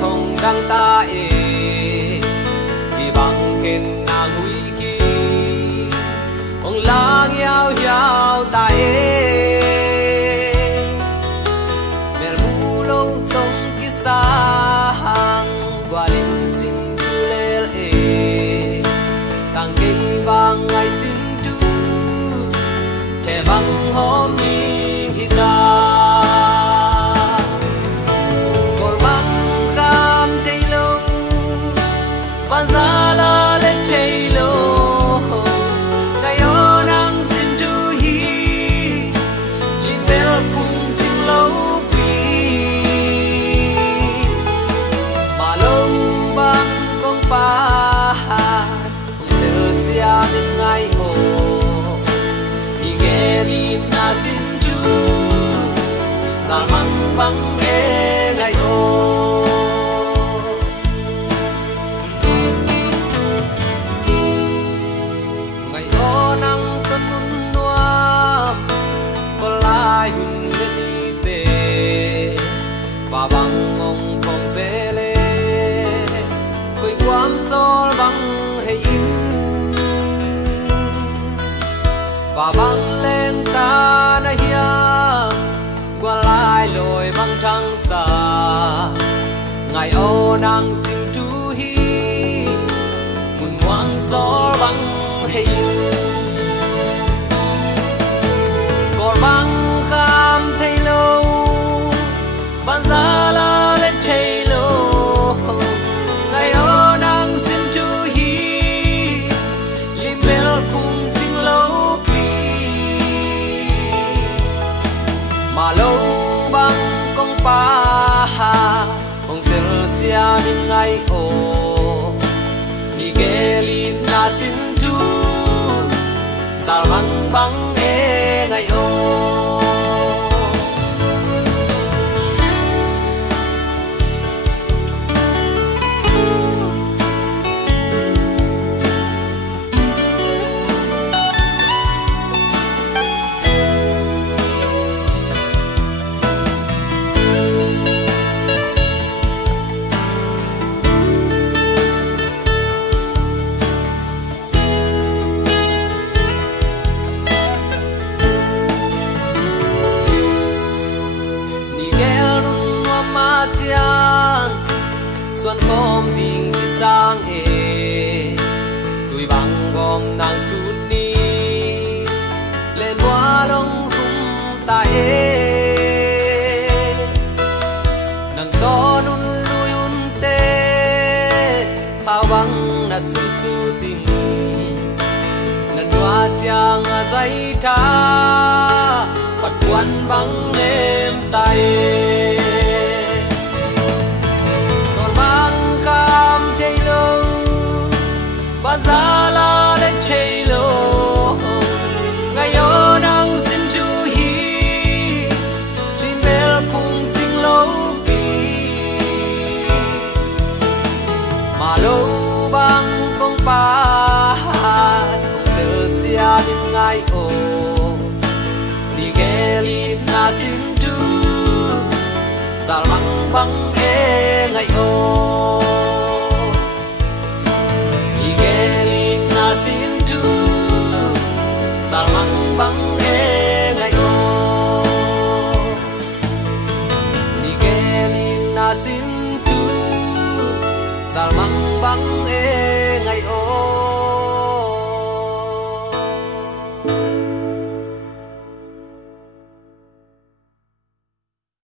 hồng đăng ta thì bằng kết na nguy kỳ ông lang yao yao ta mer mu lâu tông ki sa hang qua linh xin tu lel tang cây vàng ngày xin tu thế bằng hôm ni hita Banzala le telo ngayon ang sinduhi limbel pung ting lâu pi malo bang kong pa tel sia min ngai o igelin na sindu salmang bang e ngai o bằng mong không dễ lệ quay quám gió bằng hay in và bằng lên ta na hiang qua lại lối bằng trăng xa ngày ô nàng xin tu hi muôn ngoan gió bằng hay in còn bằng kham thấy lâu Banzala le telo ngày ô nàng xin tu hi limbel pung ting lâu pi mà lâu bang kong pa kong tel sia min ngai o igelin na xin tu sal bang bang e ngai o xuân hôm tình sang tuổi bằng gom nàng sút đi lên hoa đông khung ta nàng to nun lui un tê tao bằng na su su tình nàng hoa chàng dây ta bắt quan bằng em tay Banzala le telo ngayon ang sinduhi limbel pung ting lâu pi malo bang kong pa tel sia din ngai o digelin na sindu salmang bang e ngai o salmang bang e ngai o nigelin na sin tu salmang bang e